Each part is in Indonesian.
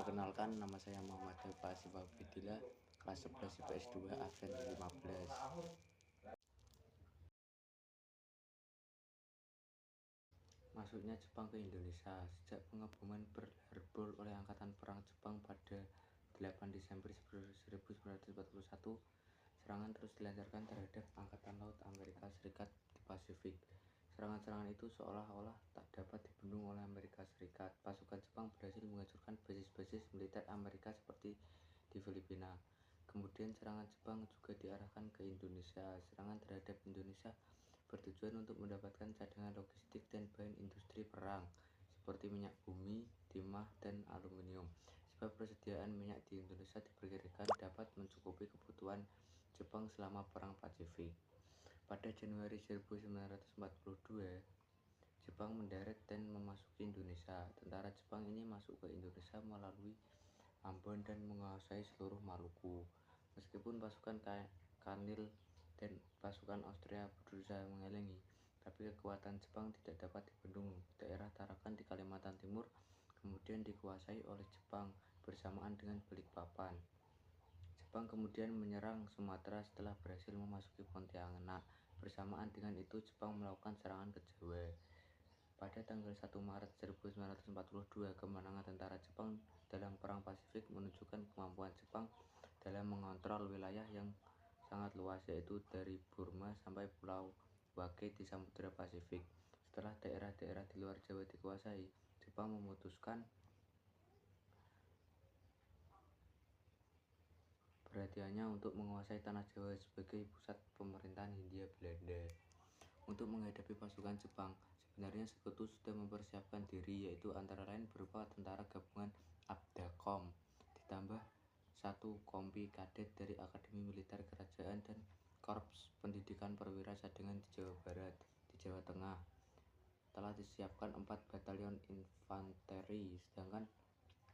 Perkenalkan, nama saya Muhammad Deva Sibabidillah, kelas 11 IPS 2 absen 15. Masuknya Jepang ke Indonesia. Sejak pengeboman Pearl Harbor oleh Angkatan Perang Jepang pada 8 Desember 1941, serangan terus dilancarkan terhadap Angkatan Laut Amerika Serikat di Pasifik. Serangan-serangan itu seolah-olah tak dapat dibendung oleh Amerika Serikat. Pasukan Jepang berhasil menghancurkan basis-basis militer Amerika seperti di Filipina. Kemudian serangan Jepang juga diarahkan ke Indonesia. Serangan terhadap Indonesia bertujuan untuk mendapatkan cadangan logistik dan bahan industri perang seperti minyak bumi, timah, dan aluminium. Sebab persediaan minyak di Indonesia diperkirakan dapat mencukupi kebutuhan Jepang selama Perang Pasifik. Pada Januari 1942, Jepang mendarat dan memasuki Indonesia. Tentara Jepang ini masuk ke Indonesia melalui Ambon dan menguasai seluruh Maluku. Meskipun pasukan Kanil dan pasukan Austria berusaha menghalangi, tapi kekuatan Jepang tidak dapat dibendung. Daerah Tarakan di Kalimantan Timur kemudian dikuasai oleh Jepang bersamaan dengan Balikpapan. Jepang kemudian menyerang Sumatera setelah berhasil memasuki Pontianak. Bersamaan dengan itu, Jepang melakukan serangan ke Jawa. Pada tanggal 1 Maret 1942, kemenangan tentara Jepang dalam Perang Pasifik menunjukkan kemampuan Jepang dalam mengontrol wilayah yang sangat luas, yaitu dari Burma sampai Pulau Wake di Samudra Pasifik. Setelah daerah-daerah di luar Jawa dikuasai, Jepang memutuskan perhatiannya untuk menguasai tanah Jawa sebagai pusat pemerintahan Hindia Belanda. Untuk menghadapi pasukan Jepang, sebenarnya sekutu sudah mempersiapkan diri, yaitu antara lain berupa tentara gabungan Abdacom, ditambah 1 kompi kadet dari Akademi Militer Kerajaan dan Korps Pendidikan Perwira Cadangan di Jawa Barat. Di Jawa Tengah telah disiapkan 4 batalion infanteri, sedangkan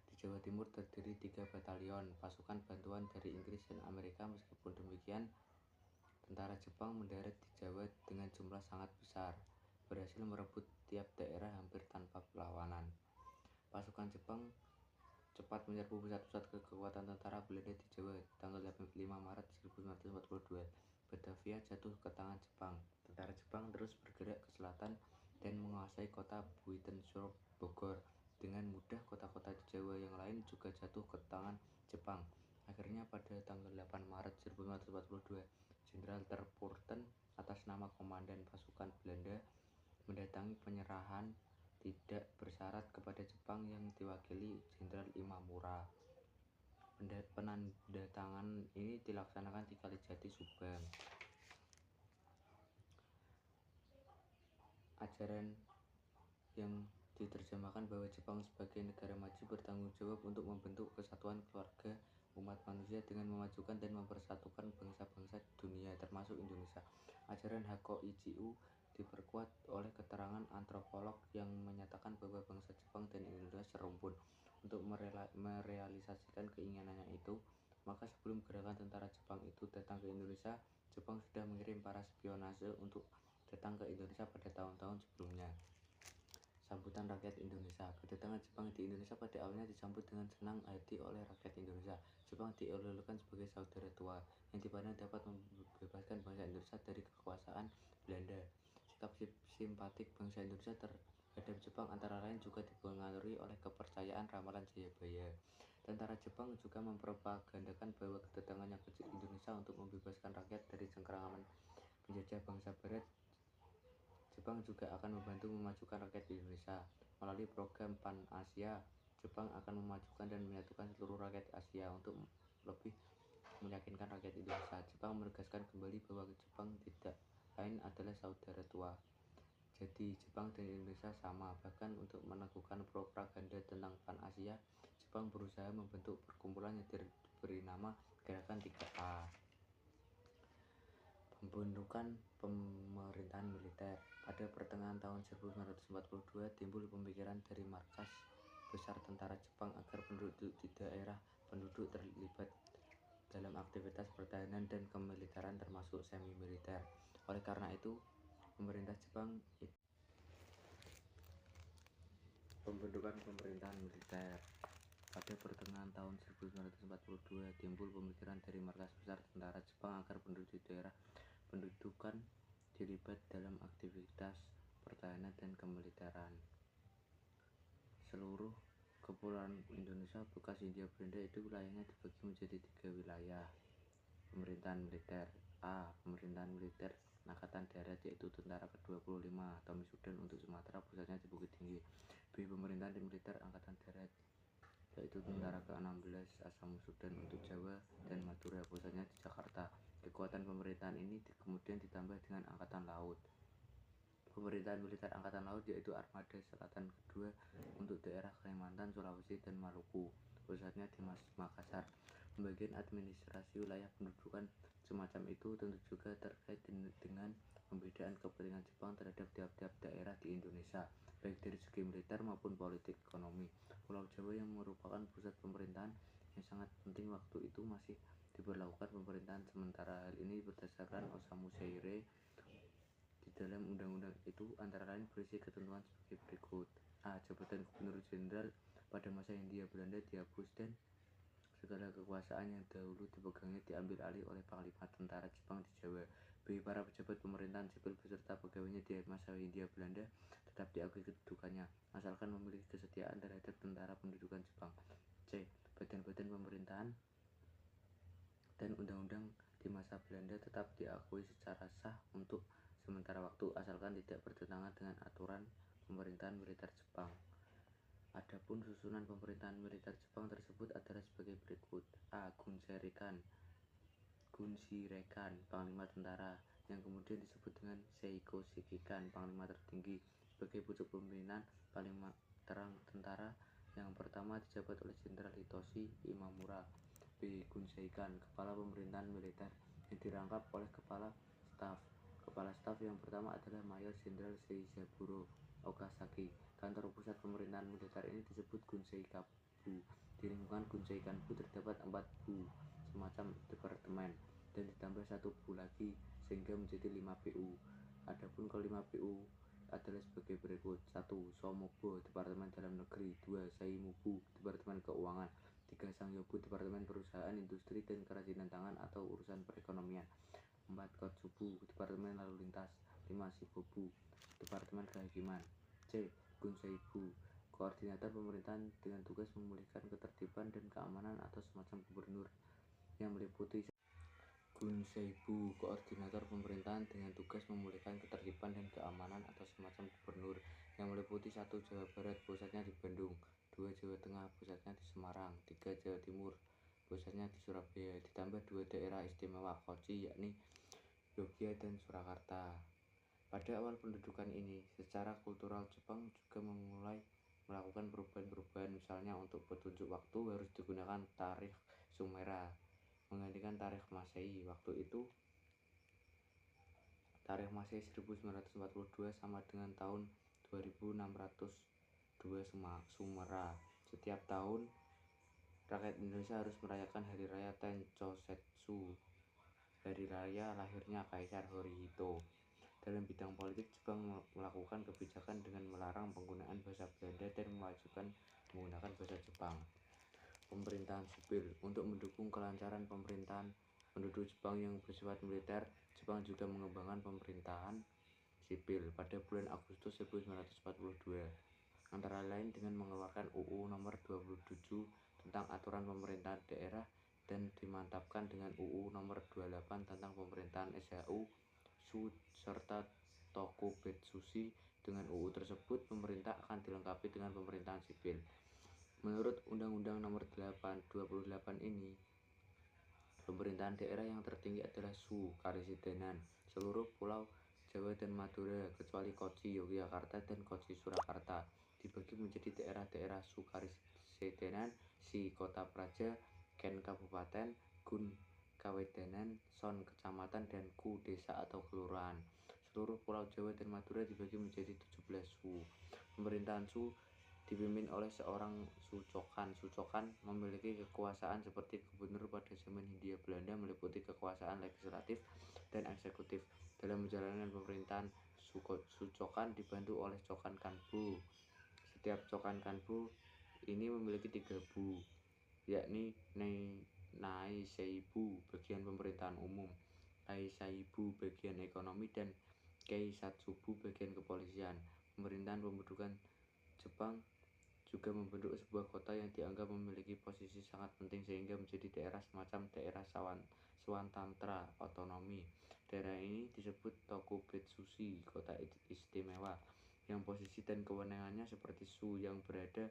di Jawa Timur terdiri 3 batalion pasukan bantuan dari Inggris dan Amerika. Meskipun demikian, tentara Jepang mendarat di Jawa dengan jumlah sangat besar, berhasil merebut tiap daerah hampir tanpa perlawanan. Pasukan Jepang cepat menyerbu pusat-pusat kekuatan tentara Belanda di Jawa. Tanggal 5 Maret 1942, Batavia jatuh ke tangan Jepang. Tentara Jepang terus bergerak ke selatan dan menguasai kota Buitenzorg, Bogor. Dengan mudah kota-kota di Jawa yang lain juga jatuh ke tangan Jepang. Akhirnya pada tanggal 8 Maret 1942, Jenderal Terpurten atas nama Komandan Pasukan Belanda mendatangi penyerahan tidak bersyarat kepada Jepang yang diwakili Jenderal Imamura. Penandatangan ini dilaksanakan di Kalijati, Subang. Ajaran yang diterjemahkan bahwa Jepang sebagai negara maju bertanggung jawab untuk membentuk kesatuan keluarga umat manusia dengan memajukan dan mempersatukan bangsa-bangsa dunia termasuk Indonesia. Ajaran Hakoichi-u diperkuat oleh keterangan antropolog yang menyatakan bahwa bangsa Jepang dan Indonesia serumpun. Untuk merealisasikan keinginannya itu, maka sebelum gerakan tentara Jepang itu datang ke Indonesia, Jepang sudah mengirim para spionase untuk datang ke Indonesia pada tahun-tahun sebelumnya. Sambutan rakyat Indonesia. Kedatangan Jepang di Indonesia pada awalnya disambut dengan senang hati oleh rakyat Indonesia. Jepang dielulukan sebagai saudara tua yang dipandang dapat membebaskan bangsa Indonesia dari kekuasaan Belanda. Sikap simpatik bangsa Indonesia terhadap Jepang antara lain juga dipengaruhi oleh kepercayaan ramalan Jayabaya. Tentara Jepang juga mempropagandakan bahwa kedatangannya ke Indonesia untuk membebaskan rakyat dari cengkraman penjajah bangsa Barat. Jepang juga akan membantu memajukan rakyat Indonesia. Melalui program Pan-Asia, Jepang akan memajukan dan menyatukan seluruh rakyat Asia. Untuk lebih meyakinkan rakyat Indonesia, Jepang menegaskan kembali bahwa Jepang tidak lain adalah saudara tua. Jadi Jepang dan Indonesia sama. Bahkan untuk meneguhkan propaganda tentang Pan-Asia, Jepang berusaha membentuk perkumpulan yang diberi nama Gerakan 3A. Pembentukan pemerintahan militer. Pada pertengahan tahun 1942 timbul pemikiran dari markas besar tentara Jepang agar penduduk di daerah penduduk terlibat dalam aktivitas pertahanan dan kemiliteran termasuk semi militer. Oleh karena itu, pemerintah Jepang pembentukan pemerintahan militer. Pada pertengahan tahun 1942 timbul pemikiran dari markas besar tentara Jepang agar penduduk daerah pendudukan dilibat dalam aktivitas pertahanan dan kemiliteran. Seluruh kepulauan Indonesia bekas Hindia Belanda itu wilayahnya dibagi menjadi 3 wilayah pemerintahan militer. A. Pemerintahan militer Angkatan Darat, yaitu Tentara ke-25 Tommy Sudan untuk Sumatera, pusatnya di Bukit Tinggi. B. Pemerintahan militer Angkatan Darat, yaitu Tentara ke-16 Sudan untuk Jawa dan Madura, pusatnya di Jakarta. Kekuatan pemerintahan ini kemudian ditambah dengan Angkatan Laut. Pemerintahan militer Angkatan Laut yaitu Armada Selatan kedua untuk daerah Kalimantan, Sulawesi, dan Maluku, pusatnya di Makassar. Pembagian administrasi wilayah pendudukan semacam itu tentu juga terkait dengan pembedaan kepentingan Jepang terhadap tiap-tiap daerah di Indonesia, baik dari segi militer maupun politik ekonomi. Pulau Jawa yang merupakan pusat pemerintahan yang sangat penting waktu itu masih diberlakukan pemerintahan sementara. Hal ini berdasarkan Osamu Seirei. Di dalam undang-undang itu antara lain berisi ketentuan sebagai berikut. A. Jabatan Gubernur Jenderal pada masa Hindia Belanda dihapus dan segala kekuasaan yang dahulu dipegangnya diambil alih oleh Panglima Tentara Jepang di Jawa. B. Para pejabat pemerintahan sipil beserta pegawainya di masa Hindia Belanda tetap diakui kedudukannya, asalkan memiliki kesetiaan terhadap tentara pendudukan Jepang. C. Badan-badan pemerintahan dan undang-undang di masa Belanda tetap diakui secara sah untuk sementara waktu, asalkan tidak bertentangan dengan aturan pemerintahan militer Jepang. Adapun susunan pemerintahan militer Jepang tersebut adalah sebagai berikut. A. Gunshirekan, Panglima Tentara, yang kemudian disebut dengan Seiko Shikikan, Panglima tertinggi, sebagai pucuk pimpinan Panglima Tentara yang pertama dijabat oleh Jenderal Hitoshi Imamura. B. Gunseikan, Kepala Pemerintahan Militer, yang dirangkap oleh Kepala Staf. Kepala Staf yang pertama adalah Mayor Jenderal Seizaburo Okazaki. Kantor pusat pemerintahan militer ini disebut Gunseikabu. Di lingkungan Gunseikanbu terdapat 4 bu, semacam departemen, dan ditambah 1 bu lagi sehingga menjadi 5 PU. Adapun kelima PU adalah sebagai berikut. 1. Somobo, Departemen Dalam Negeri. 2. Saimubu, Departemen Keuangan. 3. Sangyobu, Departemen Perusahaan, Industri, dan Kerajinan Tangan atau Urusan Perekonomian. 4. Kotsubu, Departemen Lalu Lintas. 5. Shibobu, Departemen Kehakiman. C. Gunseibu, Koordinator Pemerintahan dengan tugas memulihkan ketertiban dan keamanan atau semacam gubernur, yang meliputi Gunseibu, Koordinator Pemerintahan dengan tugas memulihkan ketertiban dan keamanan atau semacam gubernur, yang meliputi 1. Jawa Barat, pusatnya di Bandung. 2. Jawa Tengah, pusatnya di Semarang. 3. Jawa Timur, pusatnya di Surabaya, ditambah 2 daerah istimewa Kochi, yakni Yogyakarta dan Surakarta. Pada awal pendudukan ini, secara kultural Jepang juga memulai melakukan perubahan-perubahan. Misalnya untuk petunjuk waktu harus digunakan tarikh Sumera menggantikan tarikh Masehi. Waktu itu tarikh Masehi 1942 sama dengan tahun 2602 Sumera. Setiap tahun rakyat Indonesia harus merayakan hari raya Tenchosetsu, hari raya lahirnya Kaisar Hirohito. Dalam bidang politik, Jepang melakukan kebijakan dengan melarang penggunaan bahasa Belanda dan mewajibkan menggunakan bahasa Jepang. Pemerintahan sipil. Untuk mendukung kelancaran pemerintahan penduduk Jepang yang bersifat militer, Jepang juga mengembangkan pemerintahan sipil pada bulan Agustus 1942, antara lain dengan mengeluarkan UU nomor 27 tentang aturan pemerintahan daerah dan dimantapkan dengan UU nomor 28 tentang pemerintahan SHU serta Tokubetsushi. Dengan UU tersebut, pemerintah akan dilengkapi dengan pemerintahan sipil. Menurut Undang-Undang Nomor 28 ini, pemerintahan daerah yang tertinggi adalah Su Karisidenan. Seluruh pulau Jawa dan Madura kecuali Kochi, Yogyakarta, dan Kochi Surakarta dibagi menjadi daerah-daerah Su Karisidenan, Si Kota Praja, Ken Kabupaten, Gun Kawedanan, Son Kecamatan, dan Ku Desa atau Kelurahan. Seluruh pulau Jawa dan Madura dibagi menjadi 17 Su. Pemerintahan Su dipimpin oleh seorang Sucokan. Sucokan memiliki kekuasaan seperti gubernur pada zaman Hindia Belanda, meliputi kekuasaan legislatif dan eksekutif. Dalam menjalankan pemerintahan, Sucokan dibantu oleh Cokan Kanbu. Setiap Cokan Kanbu ini memiliki 3 bu, yakni Naiseibu bagian pemerintahan umum, Kaisaibu bagian ekonomi, dan Keisatsubu bagian kepolisian. Pemerintahan pembentukan Jepang juga membentuk sebuah kota yang dianggap memiliki posisi sangat penting sehingga menjadi daerah semacam daerah Swatantra otonomi. Daerah ini disebut Tokubetsushi, kota istimewa, yang posisi dan kewenangannya seperti Shu yang berada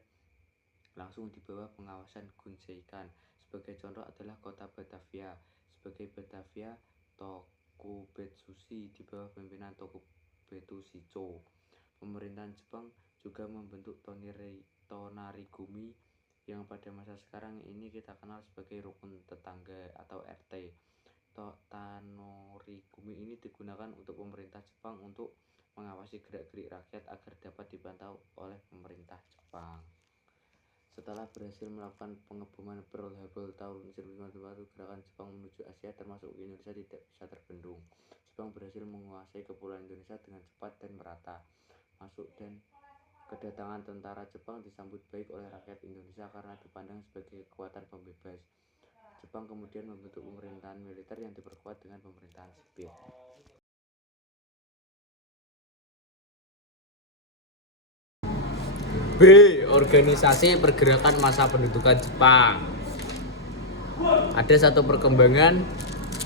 langsung di bawah pengawasan Gunseikan. Sebagai contoh adalah kota Batavia. Sebagai Batavia Tokubetsushi di bawah pimpinan Tokubetsu Shicho. Pemerintahan Jepang juga membentuk Tonarigumi yang pada masa sekarang ini kita kenal sebagai rukun tetangga atau RT. Tonarigumi ini digunakan untuk pemerintah Jepang untuk mengawasi gerak-gerik rakyat agar dapat dipantau oleh pemerintah Jepang. Setelah berhasil melakukan pengeboman Pearl Harbor tahun 1941, gerakan Jepang menuju Asia termasuk Indonesia tidak bisa terbendung. Jepang berhasil menguasai kepulauan Indonesia dengan cepat dan merata. Masuk dan kedatangan tentara Jepang disambut baik oleh rakyat Indonesia karena dipandang sebagai kekuatan pembebas. Jepang kemudian membentuk pemerintahan militer yang diperkuat dengan pemerintahan sipil. B. Organisasi pergerakan massa pendudukan Jepang. Ada satu perkembangan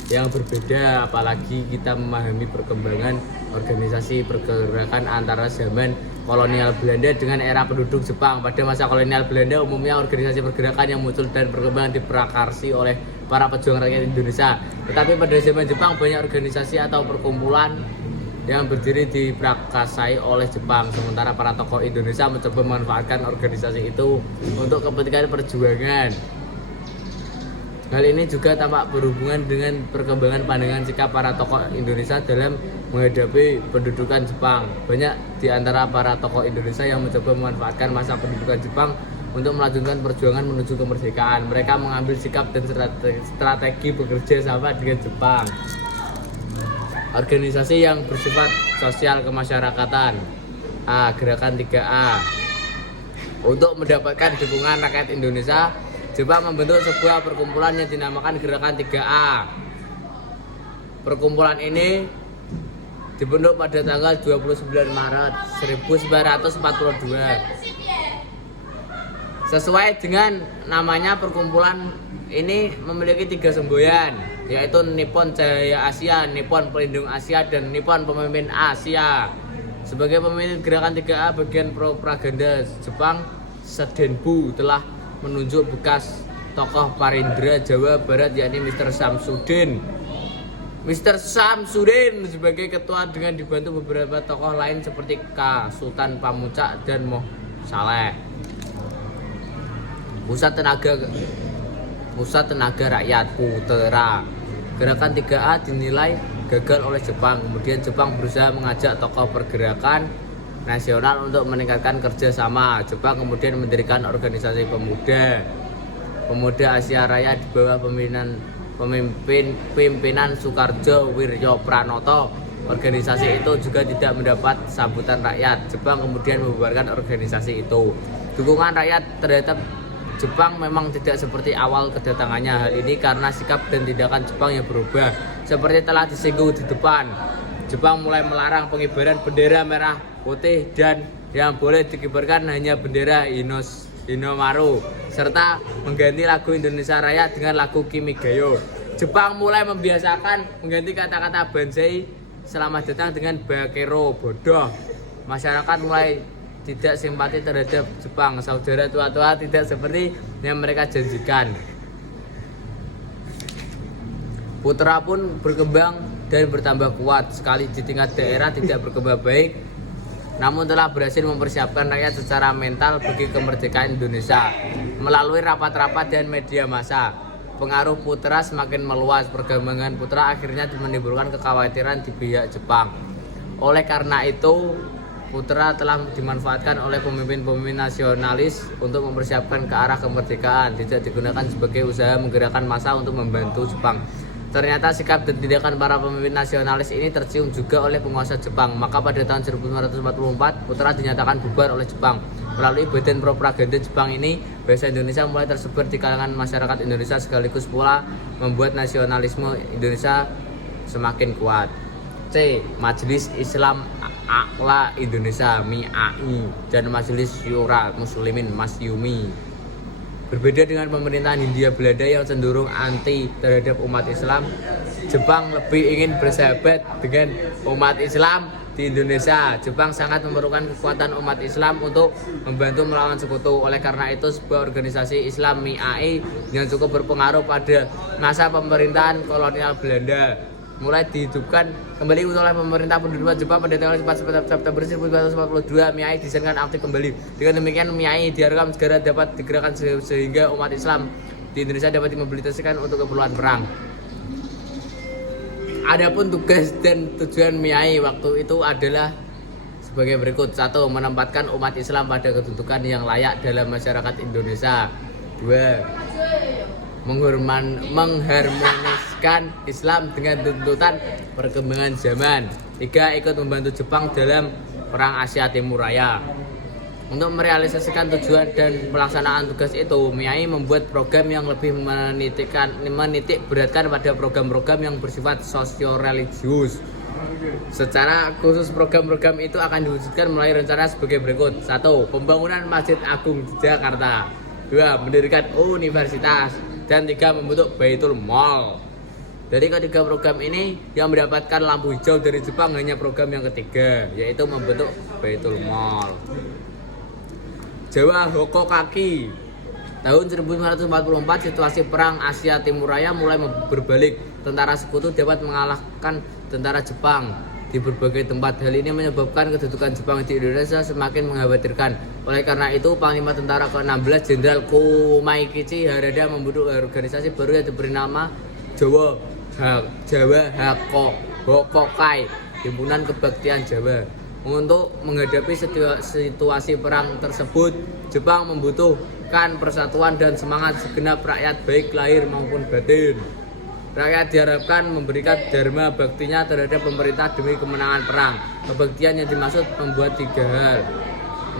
yang berbeda, apalagi kita memahami perkembangan organisasi pergerakan antara zaman kolonial Belanda dengan era penduduk Jepang. Pada masa kolonial Belanda, umumnya organisasi pergerakan yang muncul dan berkembang diprakarsi oleh para pejuang rakyat Indonesia. Tetapi pada zaman Jepang, banyak organisasi atau perkumpulan yang berdiri diprakarsai oleh Jepang. Sementara para tokoh Indonesia mencoba memanfaatkan organisasi itu untuk kepentingan perjuangan. Hal ini juga tampak berhubungan dengan perkembangan pandangan sikap para tokoh Indonesia dalam menghadapi pendudukan Jepang. Banyak di antara para tokoh Indonesia yang mencoba memanfaatkan masa pendudukan Jepang untuk melanjutkan perjuangan menuju kemerdekaan. Mereka mengambil sikap dan strategi bekerja sama dengan Jepang. Organisasi yang bersifat sosial kemasyarakatan. A. Gerakan 3A. Untuk mendapatkan dukungan rakyat Indonesia, Jepang membentuk sebuah perkumpulan yang dinamakan Gerakan 3A. Perkumpulan ini dibentuk pada tanggal 29 Maret 1942. Sesuai dengan namanya, perkumpulan ini memiliki 3 semboyan, yaitu Nippon Jaya Asia, Nippon Pelindung Asia, dan Nippon Pemimpin Asia. Sebagai pemimpin Gerakan 3A bagian propaganda Jepang, Sedenbu telah menunjuk bekas tokoh Parindra Jawa Barat, yakni Mr. Samsudin sebagai ketua dengan dibantu beberapa tokoh lain seperti K. Sultan Pamuncak dan Moh Saleh. Pusat Tenaga Rakyat Putera. Gerakan 3A dinilai gagal oleh Jepang. Kemudian Jepang berusaha mengajak tokoh pergerakan nasional untuk meningkatkan kerjasama. Jepang kemudian mendirikan organisasi pemuda Asia Raya di bawah pimpinan Soekarjo Wiryo Pranoto. Organisasi itu juga tidak mendapat sambutan rakyat. Jepang kemudian membubarkan organisasi itu. Dukungan rakyat terhadap Jepang memang tidak seperti awal kedatangannya. Hal ini karena sikap dan tindakan Jepang yang berubah. Seperti telah disinggung di depan, Jepang mulai melarang pengibaran bendera merah putih dan yang boleh dikibarkan hanya bendera Hinomaru, serta mengganti lagu Indonesia Raya dengan lagu Kimigayo. Jepang mulai membiasakan mengganti kata-kata Banzai selamat datang dengan Bakero, bodoh. Masyarakat mulai tidak simpati terhadap Jepang. Saudara tua-tua tidak seperti yang mereka janjikan. Putera pun berkembang dan bertambah kuat. Sekali di tingkat daerah tidak berkembang baik, namun telah berhasil mempersiapkan rakyat secara mental bagi kemerdekaan Indonesia. Melalui rapat-rapat dan media massa, pengaruh Putera semakin meluas. Perkembangan Putera akhirnya menimbulkan kekhawatiran di pihak Jepang. Oleh karena itu, Putera telah dimanfaatkan oleh pemimpin-pemimpin nasionalis untuk mempersiapkan ke arah kemerdekaan, tidak digunakan sebagai usaha menggerakkan massa untuk membantu Jepang. Ternyata sikap dan tindakan para pemimpin nasionalis ini tercium juga oleh penguasa Jepang. Maka pada tahun 1944, Putera dinyatakan bubar oleh Jepang. Melalui badan propaganda Jepang ini, bahasa Indonesia mulai tersebar di kalangan masyarakat Indonesia sekaligus pula membuat nasionalisme Indonesia semakin kuat. C. Majelis Islam Aqla Indonesia MIAI dan Majelis Syura Muslimin Masyumi. Berbeda dengan pemerintahan Hindia Belanda yang cenderung anti terhadap umat Islam, Jepang lebih ingin bersahabat dengan umat Islam di Indonesia. Jepang sangat memerlukan kekuatan umat Islam untuk membantu melawan sekutu. Oleh karena itu, sebuah organisasi Islam MIAI yang cukup berpengaruh pada masa pemerintahan kolonial Belanda mulai dihidupkan kembali oleh pemerintah pendudukan Jepang pada tanggal 4 September 1942. MIAI diizinkan aktif kembali. Dengan demikian, MIAI diharapkan segera dapat digerakkan sehingga umat Islam di Indonesia dapat dimobilisasikan untuk keperluan perang. Adapun tugas dan tujuan MIAI waktu itu adalah sebagai berikut. 1. Menempatkan umat Islam pada kedudukan yang layak dalam masyarakat Indonesia. 2. Mengharmoniskan Islam dengan tuntutan perkembangan zaman. 3. Ikut membantu Jepang dalam Perang Asia Timur Raya. Untuk merealisasikan tujuan dan pelaksanaan tugas itu, MIAI membuat program yang lebih menitik beratkan pada program-program yang bersifat sosio-religius. Secara khusus program-program itu akan diwujudkan melalui rencana sebagai berikut. 1. Pembangunan Masjid Agung di Jakarta. 2. Mendirikan universitas. Dan 3. Membentuk Baitul Mal. Dari ketiga program ini, yang mendapatkan lampu hijau dari Jepang hanya program yang ketiga, yaitu membentuk Baitul Mal. Jawa Hokokaki. Tahun 1944, situasi Perang Asia Timur Raya mulai berbalik. Tentara sekutu dapat mengalahkan tentara Jepang di berbagai tempat. Hal ini menyebabkan kedudukan Jepang di Indonesia semakin mengkhawatirkan. Oleh karena itu, Panglima Tentara ke-16 Jenderal Kumaikichi Harada membentuk organisasi baru yang diberi nama Jawa Hokokai, Himpunan Kebaktian Jawa. Untuk menghadapi situasi perang tersebut, Jepang membutuhkan persatuan dan semangat segenap rakyat baik lahir maupun batin. Rakyat diharapkan memberikan dharma baktinya terhadap pemerintah demi kemenangan perang. Kebaktian yang dimaksud memuat tiga hal. 1.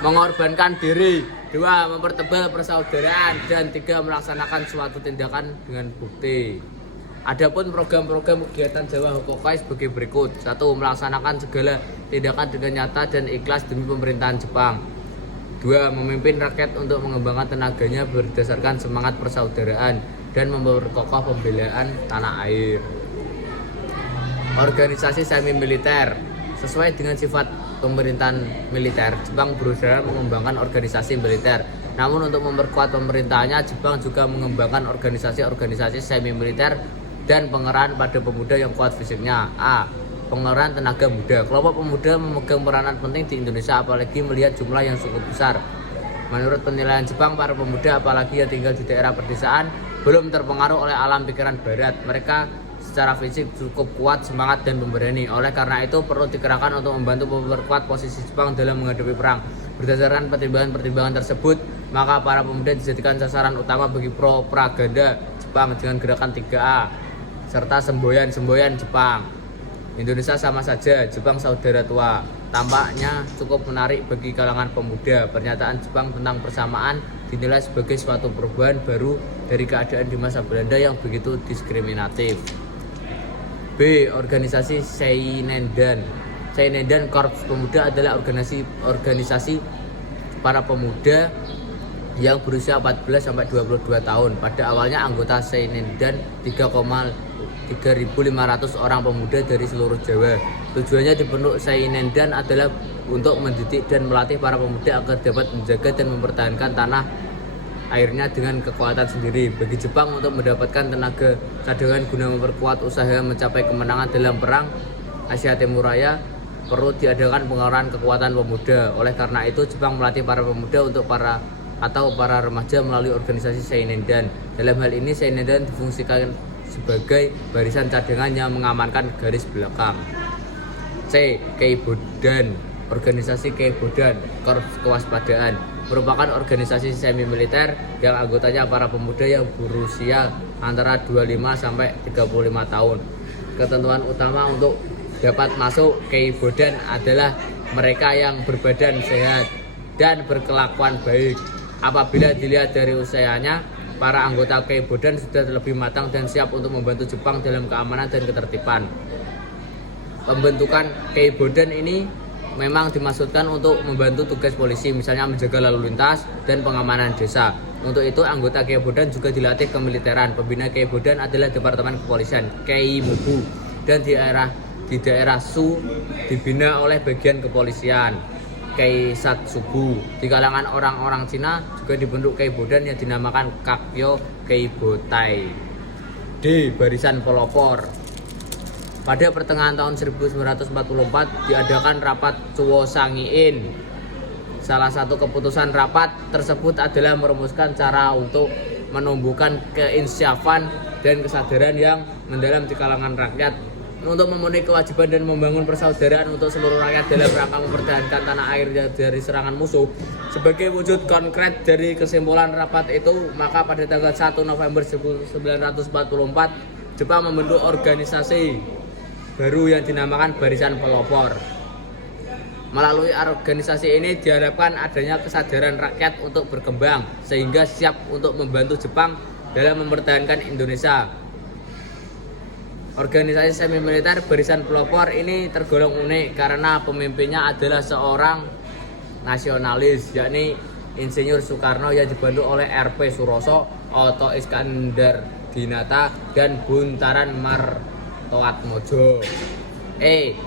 Mengorbankan diri. 2. Mempertebal persaudaraan. Dan 3. Melaksanakan suatu tindakan dengan bukti. Adapun program-program kegiatan Jawa Hokokai sebagai berikut. 1. Melaksanakan segala tindakan dengan nyata dan ikhlas demi pemerintahan Jepang. 2. Memimpin rakyat untuk mengembangkan tenaganya berdasarkan semangat persaudaraan dan memperkokoh pembelaan tanah air. Organisasi semi militer. Sesuai dengan sifat pemerintahan militer, Jepang berusaha mengembangkan organisasi militer. Namun untuk memperkuat pemerintahannya, Jepang juga mengembangkan organisasi-organisasi semi militer dan pengerahan pada pemuda yang kuat fisiknya. A. Pengerahan tenaga muda. Kelompok pemuda memegang peranan penting di Indonesia, apalagi melihat jumlah yang cukup besar. Menurut penilaian Jepang, para pemuda apalagi yang tinggal di daerah pedesaan belum terpengaruh oleh alam pikiran barat. Mereka secara fisik cukup kuat, semangat dan pemberani. Oleh karena itu perlu dikerahkan untuk membantu memperkuat posisi Jepang dalam menghadapi perang. Berdasarkan pertimbangan-pertimbangan tersebut, maka para pemuda dijadikan sasaran utama bagi propaganda Jepang dengan gerakan 3A serta semboyan-semboyan Jepang. Indonesia sama saja, Jepang saudara tua. Tampaknya cukup menarik bagi kalangan pemuda. Pernyataan Jepang tentang persamaan dinilai sebagai suatu perubahan baru dari keadaan di masa Belanda yang begitu diskriminatif. B. Organisasi Seinendan. Seinendan Korps Pemuda adalah organisasi para pemuda yang berusia 14 sampai 22 tahun. Pada awalnya anggota Seinendan 3.500 orang pemuda dari seluruh Jawa. Tujuannya dibentuk Seinendan adalah untuk mendidik dan melatih para pemuda agar dapat menjaga dan mempertahankan tanah airnya dengan kekuatan sendiri. Bagi Jepang untuk mendapatkan tenaga cadangan guna memperkuat usaha mencapai kemenangan dalam Perang Asia Timur Raya, perlu diadakan pengerahan kekuatan pemuda. Oleh karena itu, Jepang melatih para pemuda untuk para remaja melalui organisasi Seinendan. Dalam hal ini, Seinendan difungsikan sebagai barisan cadangan yang mengamankan garis belakang. C. Keibodan. Organisasi Keibodan Korps Kewaspadaan merupakan organisasi semi militer yang anggotanya para pemuda yang berusia antara 25 sampai 35 tahun. Ketentuan utama untuk dapat masuk Keibodan adalah mereka yang berbadan sehat dan berkelakuan baik. Apabila dilihat dari usianya, para anggota Keibodan sudah lebih matang dan siap untuk membantu Jepang dalam keamanan dan ketertiban. Pembentukan Keibodan ini memang dimaksudkan untuk membantu tugas polisi, misalnya menjaga lalu lintas dan pengamanan desa. Untuk itu, anggota Keibodan juga dilatih kemiliteran. Pembina Keibodan adalah Departemen Kepolisian Keimubu, dan di daerah Su dibina oleh bagian kepolisian Keisatsubu. Di kalangan orang-orang Cina juga dibentuk Keibodan yang dinamakan Kakyo Keibotai. D. Barisan Pelopor. Pada pertengahan tahun 1944 diadakan rapat Chuo Sangiin. Salah satu keputusan rapat tersebut adalah merumuskan cara untuk menumbuhkan keinsyafan dan kesadaran yang mendalam di kalangan rakyat untuk memenuhi kewajiban dan membangun persaudaraan untuk seluruh rakyat dalam rangka mempertahankan tanah air dari serangan musuh. Sebagai wujud konkret dari kesimpulan rapat itu, maka pada tanggal 1 November 1944 Jepang membentuk organisasi baru yang dinamakan Barisan Pelopor. Melalui organisasi ini diharapkan adanya kesadaran rakyat untuk berkembang sehingga siap untuk membantu Jepang dalam mempertahankan Indonesia. Organisasi semi militer Barisan Pelopor ini tergolong unik karena pemimpinnya adalah seorang nasionalis, yakni Insinyur Soekarno, yang dibantu oleh R.P. Suroso, Otto Iskandar Dinata, dan Buntaran Martoatmojo.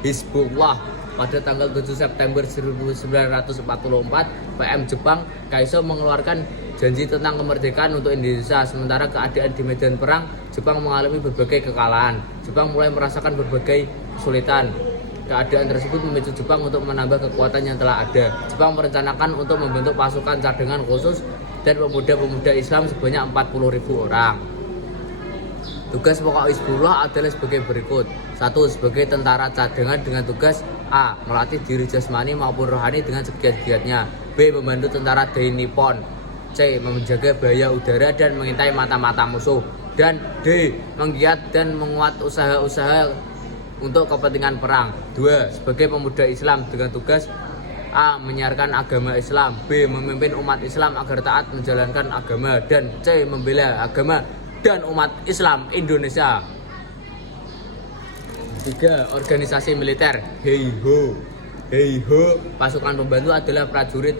Hizbullah. Pada tanggal 7 September 1944, PM Jepang Kaiso mengeluarkan janji tentang kemerdekaan untuk Indonesia. Sementara keadaan di medan perang, Jepang mengalami berbagai kekalahan. Jepang mulai merasakan berbagai kesulitan. Keadaan tersebut memicu Jepang untuk menambah kekuatan yang telah ada. Jepang merencanakan untuk membentuk pasukan cadangan khusus dan pemuda-pemuda Islam sebanyak 40.000 orang. Tugas pokok Hizbullah adalah sebagai berikut. 1. Sebagai tentara cadangan dengan tugas A. Melatih diri jasmani maupun rohani dengan segiat-giatnya. B. Membantu tentara Dai Nippon. C. Menjaga bahaya udara dan mengintai mata-mata musuh. Dan D. Menggiat dan menguat usaha-usaha untuk kepentingan perang. 2. Sebagai pemuda Islam dengan tugas A. Menyiarkan agama Islam. B. Memimpin umat Islam agar taat menjalankan agama. Dan C. Membela agama dan umat Islam Indonesia. 3. Organisasi militer. Heiho. Pasukan pembantu adalah prajurit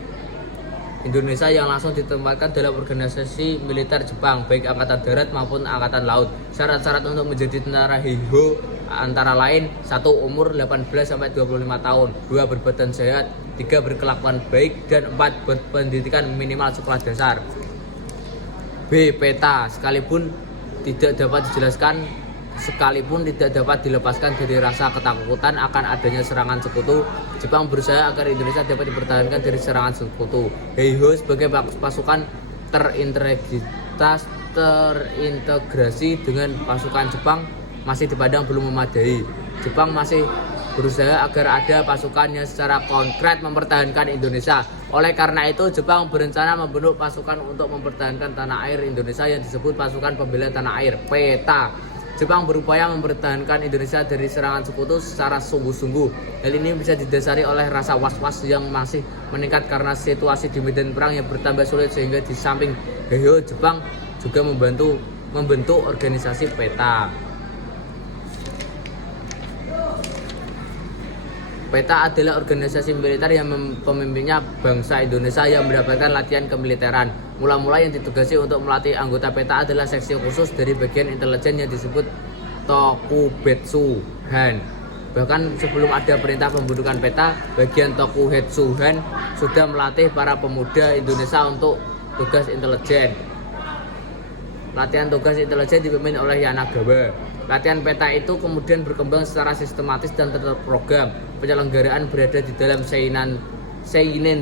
Indonesia yang langsung ditempatkan dalam organisasi militer Jepang, baik angkatan darat maupun angkatan laut. Syarat-syarat untuk menjadi tentara Heiho antara lain: 1. Umur 18-25 tahun, 2. Berbadan sehat, 3. Berkelakuan baik, dan 4. Berpendidikan minimal sekolah dasar. B. Peta. Sekalipun tidak dapat dilepaskan dari rasa ketakutan akan adanya serangan sekutu, Jepang berusaha agar Indonesia dapat dipertahankan dari serangan sekutu. Heiho sebagai pasukan terintegrasi dengan pasukan Jepang masih dipandang belum memadai. Jepang masih berusaha agar ada pasukan yang secara konkret mempertahankan Indonesia. Oleh karena itu, Jepang berencana membentuk pasukan untuk mempertahankan tanah air Indonesia yang disebut Pasukan Pembela Tanah Air, PETA. Jepang berupaya mempertahankan Indonesia dari serangan sekutu secara sungguh-sungguh. Hal ini bisa didasari oleh rasa was-was yang masih meningkat karena situasi di medan perang yang bertambah sulit, sehingga di samping Heiho, Jepang juga membentuk organisasi PETA. PETA adalah organisasi militer yang pemimpinnya bangsa Indonesia yang mendapatkan latihan kemiliteran. Mula-mula yang ditugasi untuk melatih anggota PETA adalah seksi khusus dari bagian intelijen yang disebut Tokubetsu Han. Bahkan sebelum ada perintah pembentukan PETA, bagian Tokubetsu Han sudah melatih para pemuda Indonesia untuk tugas intelijen. Latihan tugas intelijen dipimpin oleh Yanagawa. Latihan PETA itu kemudian berkembang secara sistematis dan terprogram. Penyelenggaraan berada di dalam Seinen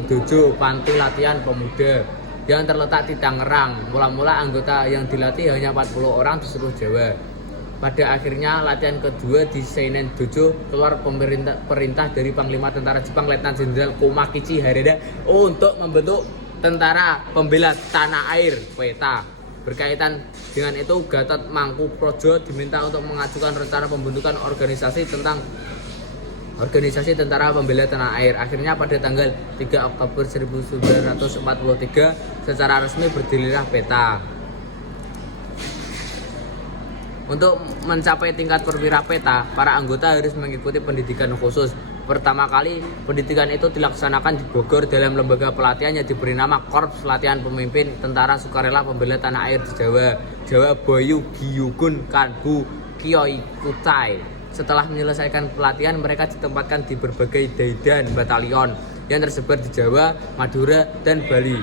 Dojo, panti latihan pemuda yang terletak di Tangerang. Mula-mula anggota yang dilatih hanya 40 orang di seluruh Jawa. Pada akhirnya latihan kedua di Seinen Dojo keluar perintah dari Panglima Tentara Jepang Letnan Jenderal Komakichi Harada untuk membentuk Tentara Pembela Tanah Air PETA. Berkaitan dengan itu, Gatot Mangkuprojo diminta untuk mengajukan rencana pembentukan organisasi tentang Organisasi Tentara Pembela Tanah Air. Akhirnya pada tanggal 3 Oktober 1943 secara resmi berdirilah PETA. Untuk mencapai tingkat perwira PETA, para anggota harus mengikuti pendidikan khusus. Pertama kali pendidikan itu dilaksanakan di Bogor dalam lembaga pelatihan yang diberi nama Korps Latihan Pemimpin Tentara Sukarela Pembela Tanah Air di Jawa Boyu Giyugun Kanbu Kioi Kutai. Setelah menyelesaikan pelatihan, mereka ditempatkan di berbagai daidan batalion yang tersebar di Jawa, Madura, dan Bali.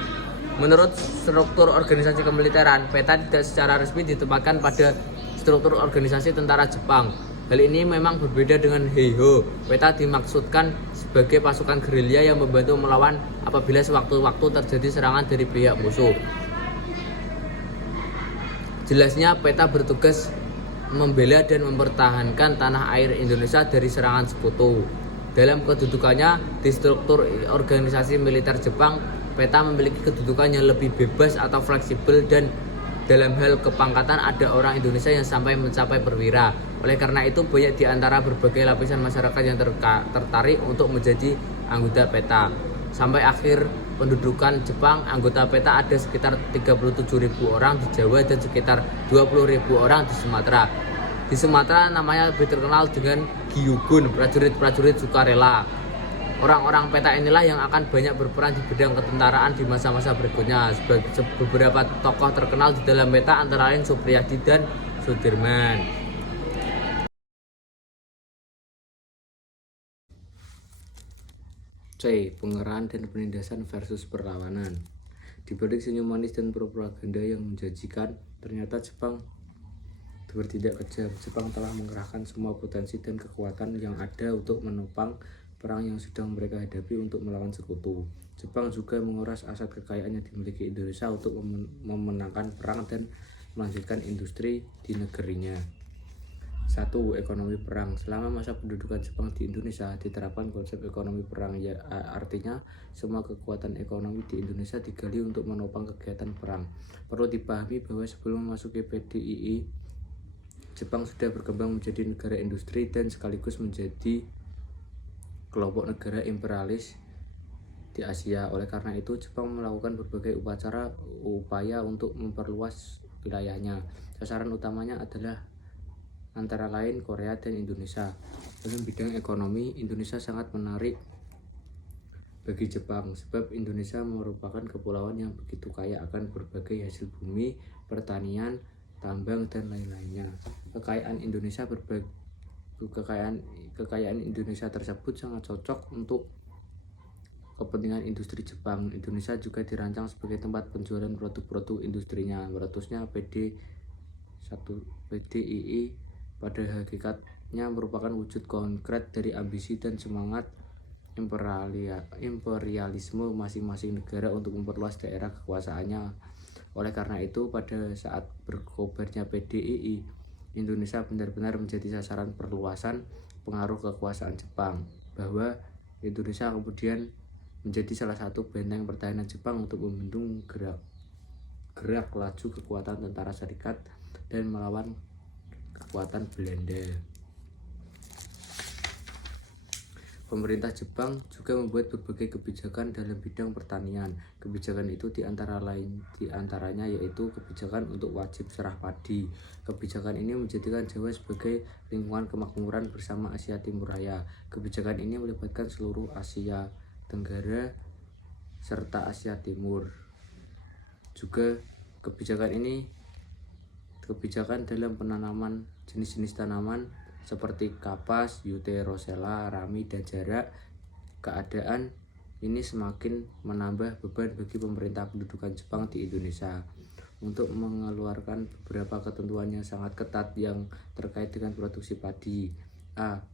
Menurut struktur organisasi kemiliteran, PETA tidak secara resmi ditempatkan pada struktur organisasi tentara Jepang. Hal ini memang berbeda dengan Heiho. PETA dimaksudkan sebagai pasukan gerilya yang membantu melawan apabila sewaktu-waktu terjadi serangan dari pihak musuh. Jelasnya, PETA bertugas membela dan mempertahankan tanah air Indonesia dari serangan sekutu. Dalam kedudukannya di struktur organisasi militer Jepang, PETA memiliki kedudukan yang lebih bebas atau fleksibel, dan dalam hal kepangkatan ada orang Indonesia yang sampai mencapai perwira. Oleh karena itu, banyak di antara berbagai lapisan masyarakat yang tertarik untuk menjadi anggota PETA. Sampai akhir pendudukan Jepang, anggota PETA ada sekitar 37.000 orang di Jawa dan sekitar 20.000 orang di Sumatera. Di Sumatera namanya lebih terkenal dengan Giyugun, prajurit-prajurit sukarela. Orang-orang PETA inilah yang akan banyak berperan di bidang ketentaraan di masa-masa berikutnya. Beberapa tokoh terkenal di dalam PETA antara lain Supriyadi dan Sudirman. C. Pengerahan dan penindasan versus perlawanan. Dibalik senyum manis dan propaganda yang menjanjikan, ternyata Jepang bertindak kejam. Jepang telah mengerahkan semua potensi dan kekuatan yang ada untuk menopang perang yang sedang mereka hadapi untuk melawan sekutu. Jepang juga menguras aset kekayaan yang dimiliki Indonesia untuk memenangkan perang dan melanjutkan industri di negerinya. 1. Ekonomi perang. Selama masa pendudukan Jepang di Indonesia, diterapkan konsep ekonomi perang, ya, artinya semua kekuatan ekonomi di Indonesia digali untuk menopang kegiatan perang. Perlu dipahami bahwa sebelum memasuki PDII, Jepang sudah berkembang menjadi negara industri dan sekaligus menjadi kelompok negara imperialis di Asia. Oleh karena itu, Jepang melakukan berbagai upaya untuk memperluas wilayahnya. Sasaran utamanya adalah antara lain Korea dan Indonesia. Dalam bidang ekonomi, Indonesia sangat menarik bagi Jepang sebab Indonesia merupakan kepulauan yang begitu kaya akan berbagai hasil bumi, pertanian, tambang, dan lain-lainnya. Kekayaan Indonesia tersebut sangat cocok untuk kepentingan industri Jepang. Indonesia juga dirancang sebagai tempat penjualan produk-produk industrinya. Meletusnya PDII pada hakikatnya merupakan wujud konkret dari ambisi dan semangat imperialisme masing-masing negara untuk memperluas daerah kekuasaannya. Oleh karena itu, pada saat berkobarnya PDII, Indonesia benar-benar menjadi sasaran perluasan pengaruh kekuasaan Jepang, bahwa Indonesia kemudian menjadi salah satu benteng pertahanan Jepang untuk membendung gerak laju kekuatan tentara Serikat dan melawan kekuatan Belanda. Pemerintah Jepang juga membuat berbagai kebijakan dalam bidang pertanian. Kebijakan itu diantaranya yaitu kebijakan untuk wajib serah padi. Kebijakan ini menjadikan Jawa sebagai lingkungan kemakmuran bersama Asia Timur Raya. Kebijakan ini melibatkan seluruh Asia Tenggara serta Asia Timur. Juga kebijakan dalam penanaman jenis-jenis tanaman seperti kapas, yute, rosella, rami, dan jarak. Keadaan ini semakin menambah beban bagi pemerintah pendudukan Jepang di Indonesia untuk mengeluarkan beberapa ketentuan yang sangat ketat yang terkait dengan produksi padi.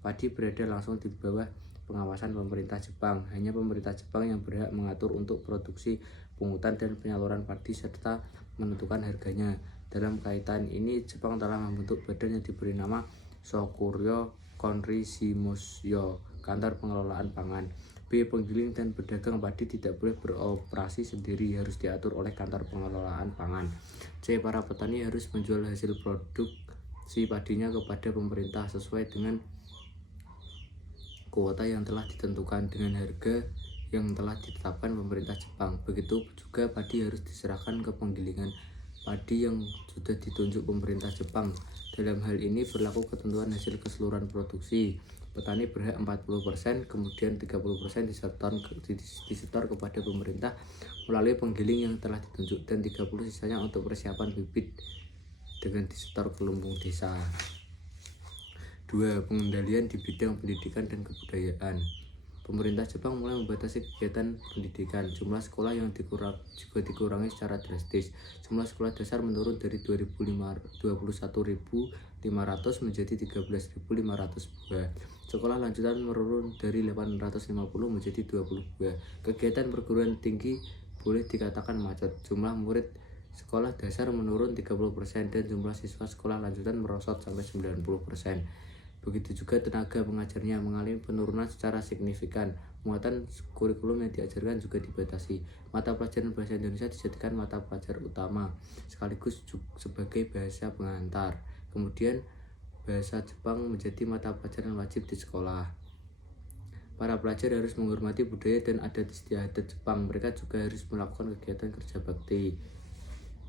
Padi berada langsung di bawah pengawasan pemerintah Jepang. Hanya pemerintah Jepang yang berhak mengatur untuk produksi, pungutan, dan penyaluran padi serta menentukan harganya. Dalam kaitan ini, Jepang telah membentuk badan yang diberi nama Shokuryo Konri Shimusyo, Kantor Pengelolaan Pangan. B. Penggiling dan pedagang padi tidak boleh beroperasi sendiri, harus diatur oleh Kantor Pengelolaan Pangan. C. Para petani harus menjual hasil produksi padinya kepada pemerintah sesuai dengan kuota yang telah ditentukan dengan harga yang telah ditetapkan pemerintah Jepang. Begitu juga padi harus diserahkan ke penggilingan padi yang sudah ditunjuk pemerintah Jepang. Dalam hal ini berlaku ketentuan hasil keseluruhan produksi. Petani berhak 40%, kemudian 30% disetor kepada pemerintah melalui penggiling yang telah ditunjuk, dan 30% sisanya untuk persiapan bibit dengan disetor ke lumbung desa. 2. Pengendalian di bidang pendidikan dan kebudayaan. Pemerintah Jepang mulai membatasi kegiatan pendidikan. Jumlah sekolah yang juga dikurangi secara drastis. Jumlah sekolah dasar menurun dari 21.500 menjadi 13.500 buah. Sekolah lanjutan menurun dari 850 menjadi 20 buah. Kegiatan perguruan tinggi boleh dikatakan macet. Jumlah murid sekolah dasar menurun 30% dan jumlah siswa sekolah lanjutan merosot sampai 90%. Begitu juga tenaga pengajarnya mengalami penurunan secara signifikan. Muatan kurikulum yang diajarkan juga dibatasi. Mata pelajaran bahasa Indonesia dijadikan mata pelajaran utama sekaligus sebagai bahasa pengantar. Kemudian bahasa Jepang menjadi mata pelajaran wajib di sekolah. Para pelajar harus menghormati budaya dan adat istiadat Jepang. Mereka juga harus melakukan kegiatan kerja bakti.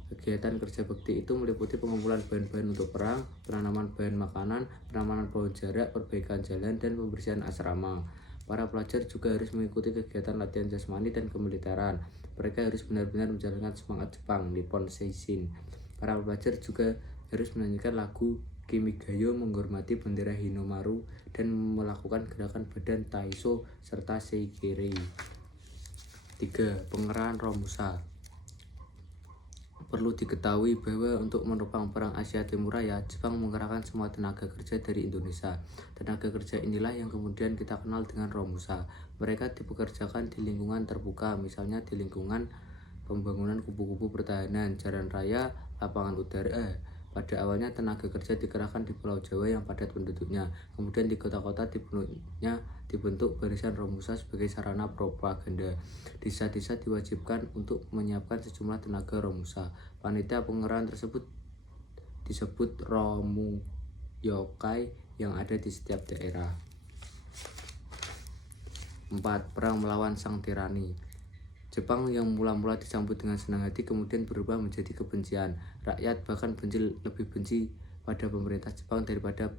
Kegiatan kerja bakti itu meliputi pengumpulan bahan-bahan untuk perang, penanaman bahan makanan, penanaman pohon jarak, perbaikan jalan, dan pembersihan asrama. Para pelajar juga harus mengikuti kegiatan latihan jasmani dan kemiliteran. Mereka harus benar-benar menjalankan semangat Jepang, Nippon Seishin. Para pelajar juga harus menyanyikan lagu Kimigayo, menghormati bendera Hinomaru, dan melakukan gerakan badan Taiso serta Seikiri. 3. Pengerahan Romusa. Perlu diketahui bahwa untuk menopang perang Asia Timur Raya, Jepang mengerahkan semua tenaga kerja dari Indonesia. Tenaga kerja inilah yang kemudian kita kenal dengan Romusa. Mereka dipekerjakan di lingkungan terbuka, misalnya di lingkungan pembangunan kubu-kubu pertahanan, jalan raya, lapangan udara. Pada awalnya tenaga kerja dikerahkan di Pulau Jawa yang padat penduduknya. Kemudian di kota-kota dibentuk barisan Romusa sebagai sarana propaganda. Desa-desa diwajibkan untuk menyiapkan sejumlah tenaga Romusa. Panitia pengerahan tersebut disebut Romuyokai yang ada di setiap daerah. 4. Perang melawan sang tirani. Jepang yang mula-mula disambut dengan senang hati kemudian berubah menjadi kebencian. Rakyat bahkan lebih benci pada pemerintah Jepang daripada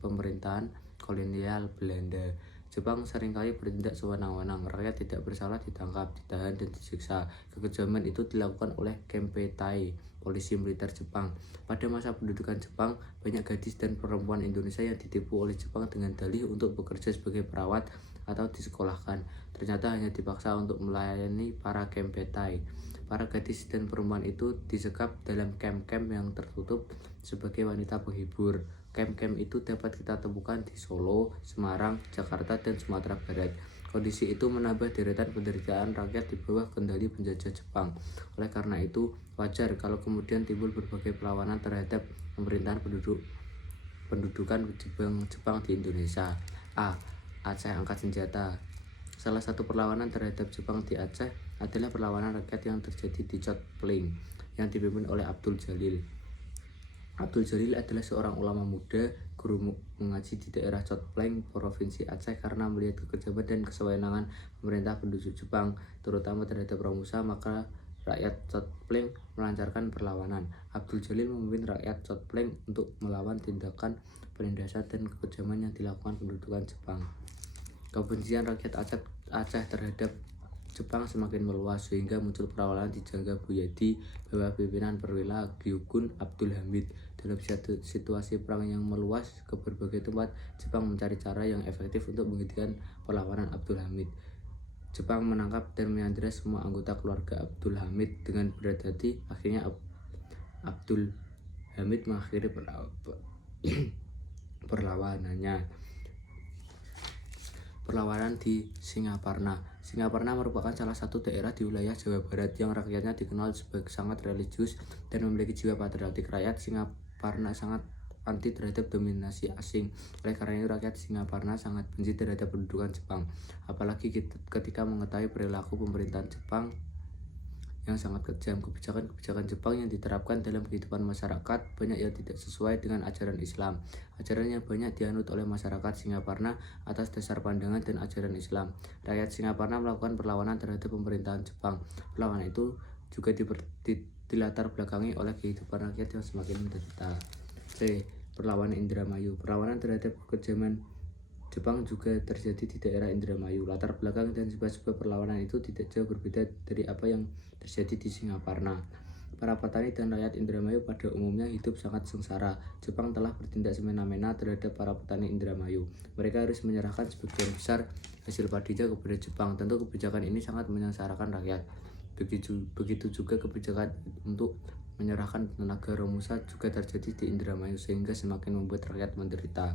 pemerintahan kolonial Belanda. Jepang seringkali bertindak sewenang-wenang. Rakyat tidak bersalah ditangkap, ditahan, dan disiksa. Kekejaman itu dilakukan oleh Kempeitai, polisi militer Jepang. Pada masa pendudukan Jepang, banyak gadis dan perempuan Indonesia yang ditipu oleh Jepang dengan dalih untuk bekerja sebagai perawat atau disekolahkan. Ternyata hanya dipaksa untuk melayani para Kempeitai. Para gadis dan perempuan itu disekap dalam camp-camp yang tertutup sebagai wanita penghibur. Camp-camp itu dapat kita temukan di Solo, Semarang, Jakarta, dan Sumatera Barat. Kondisi itu menambah deretan penderitaan rakyat di bawah kendali penjajah Jepang. Oleh karena itu, wajar kalau kemudian timbul berbagai perlawanan terhadap pemerintahan pendudukan Jepang di Indonesia. A. Aceh angkat senjata. Salah satu perlawanan terhadap Jepang di Aceh adalah perlawanan rakyat yang terjadi di Chot Pring yang dipimpin oleh Abdul Jalil. Abdul Jalil adalah seorang ulama muda, guru mengaji di daerah Chot Pring, Provinsi Aceh. Karena melihat kekejaman dan kesewenangan pemerintah penduduk Jepang, terutama terhadap Romusa, maka rakyat Chot Pring melancarkan perlawanan. Abdul Jalil memimpin rakyat Chot Pring untuk melawan tindakan penindasan dan kekejaman yang dilakukan pendudukan Jepang. Kebencian rakyat Aceh terhadap Jepang semakin meluas sehingga muncul perlawanan di Jangga Buyadi bawah pimpinan perwira Gyokun Abdul Hamid. Dalam situasi perang yang meluas ke berbagai tempat, Jepang mencari cara yang efektif untuk menghentikan perlawanan Abdul Hamid. Jepang menangkap dan menyandera semua anggota keluarga Abdul Hamid dengan berat hati. Akhirnya Abdul Hamid mengakhiri perlawanannya. Perlawanan di Singaparna. Singaparna merupakan salah satu daerah di wilayah Jawa Barat yang rakyatnya dikenal sebagai sangat religius dan memiliki jiwa patriotik. Rakyat Singaparna sangat anti terhadap dominasi asing. Oleh karena itu rakyat Singaparna sangat benci terhadap pendudukan Jepang. Apalagi ketika mengetahui perilaku pemerintahan Jepang yang sangat kejam. Kebijakan-kebijakan Jepang yang diterapkan dalam kehidupan masyarakat banyak yang tidak sesuai dengan ajaran Islam. Ajaran yang banyak dianut oleh masyarakat Singaparna atas dasar pandangan dan ajaran Islam. Rakyat Singaparna melakukan perlawanan terhadap pemerintahan Jepang. Perlawanan itu juga dilatar belakangi oleh kehidupan rakyat yang semakin menderita. C. Perlawanan Indramayu. Perlawanan terhadap kekejaman Jepang juga terjadi di daerah Indramayu. Latar belakang dan sebab-sebab perlawanan itu tidak jauh berbeda dari apa yang terjadi di Singaparna. Para petani dan rakyat Indramayu pada umumnya hidup sangat sengsara. Jepang telah bertindak semena-mena terhadap para petani Indramayu. Mereka harus menyerahkan sebagian besar hasil padinya kepada Jepang. Tentu kebijakan ini sangat menyengsarakan rakyat. Begitu juga kebijakan untuk menyerahkan tenaga Romusa juga terjadi di Indramayu sehingga semakin membuat rakyat menderita.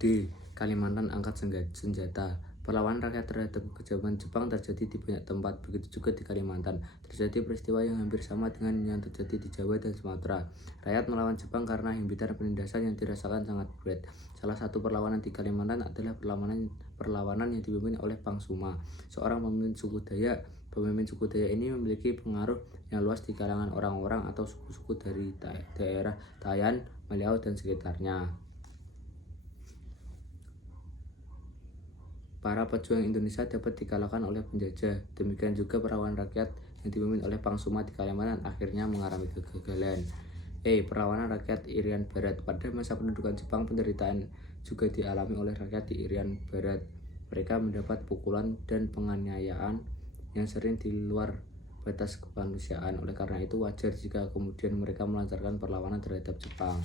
D. Kalimantan angkat senjata. Perlawanan rakyat terhadap kekejaman Jepang terjadi di banyak tempat, begitu juga di Kalimantan. Terjadi peristiwa yang hampir sama dengan yang terjadi di Jawa dan Sumatera. Rakyat melawan Jepang karena himpitan penindasan yang dirasakan sangat berat. Salah satu perlawanan di Kalimantan adalah perlawanan yang dipimpin oleh Pangsuma, seorang pemimpin suku Dayak. Pemimpin suku Dayak ini memiliki pengaruh yang luas di kalangan orang-orang atau suku-suku dari daerah Tayan, Maliau, dan sekitarnya. Para pejuang Indonesia dapat dikalahkan oleh penjajah. Demikian juga perlawanan rakyat yang dipimpin oleh Pangsuma di Kalimantan akhirnya mengalami kegagalan. Perlawanan rakyat Irian Barat. Pada masa pendudukan Jepang, penderitaan juga dialami oleh rakyat di Irian Barat. Mereka mendapat pukulan dan penganiayaan yang sering di luar batas kemanusiaan. Oleh karena itu wajar jika kemudian mereka melancarkan perlawanan terhadap Jepang.